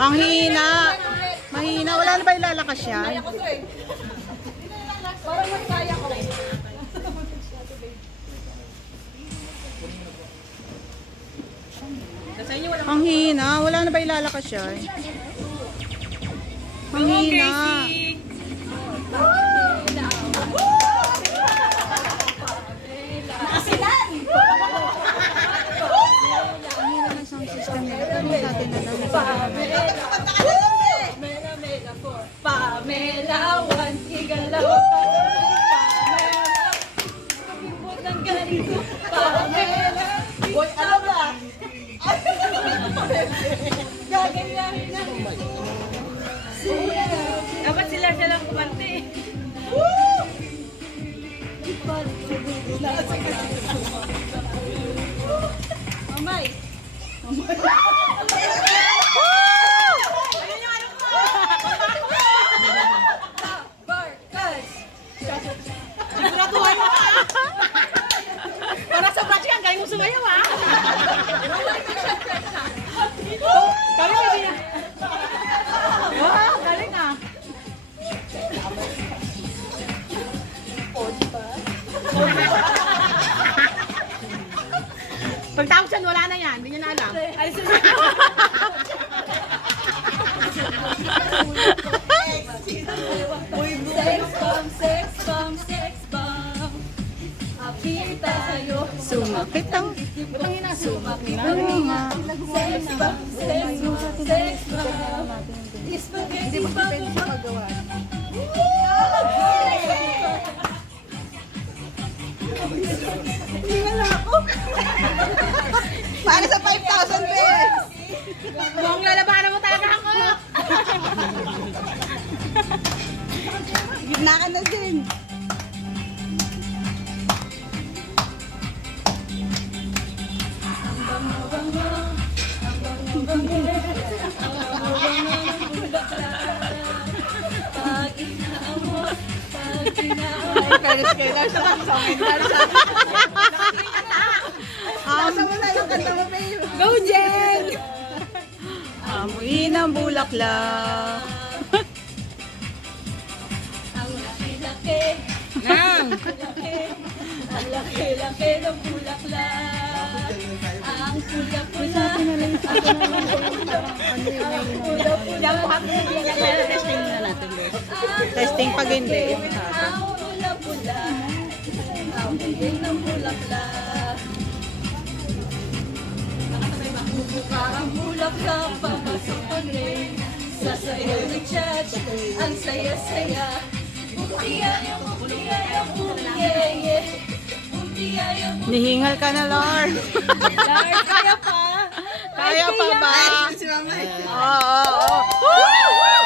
Ang hina. Mahina. Wala na ba ilalakas yan? Parang mas kaya ko. Ang hina. Wala na ba ilalakas yan? Ang hina. Asinan! Ang hina ng sound system nila. Pero sa atin na lang. Mela, mela, four. Pamela, one, igalaw, Pamela, kapimbot ng ganito. Pamela, boy, alam ba? Gaganyahin na. Dapat sila lang kumante. Mamay. Siguraduhan mo ka. Para sa project ang galing mo sumayaw ah. Kami hindi niya. Wow, galing ah. Pagtapos yan, wala na yan. Hindi niya na alam. Sex bomb, sex bomb, sex bomb. Apir tayo. Sumakit ang... Sumakit Ano nga? Sex bomb, sex bomb, sex bomb. Spaghetti bago. Hindi wala ako. Para sa 5,000 pesos! Mukhang lalabanan mo talaga ako. Gitna ka na din. Pag inaamot, pag inaamot. Paris kayo lang sa pangsongin. Nasa mo na yung kanta mo, babe. Go, Jen! Amoy ng bulaklak. Ang laki-laki. Nang! Ang laki-laki ng bulaklak. Ang pula-pula. Ang pula-pula. Testing na natin, guys. Testing pag hindi. Ang pula-pula. Ang bigay ng bulaklak. Parang bulaklak, papasok pag rain. Sasayaw ni Chach, ang saya-saya. Bumtiyaya, bumtiyaya, bumtiyaya. Bumtiyaya, Nihingal ka na, Lord. bumtiyaya. Kaya pa. Kaya pa ba? Si Mama. Oo, oo, oo.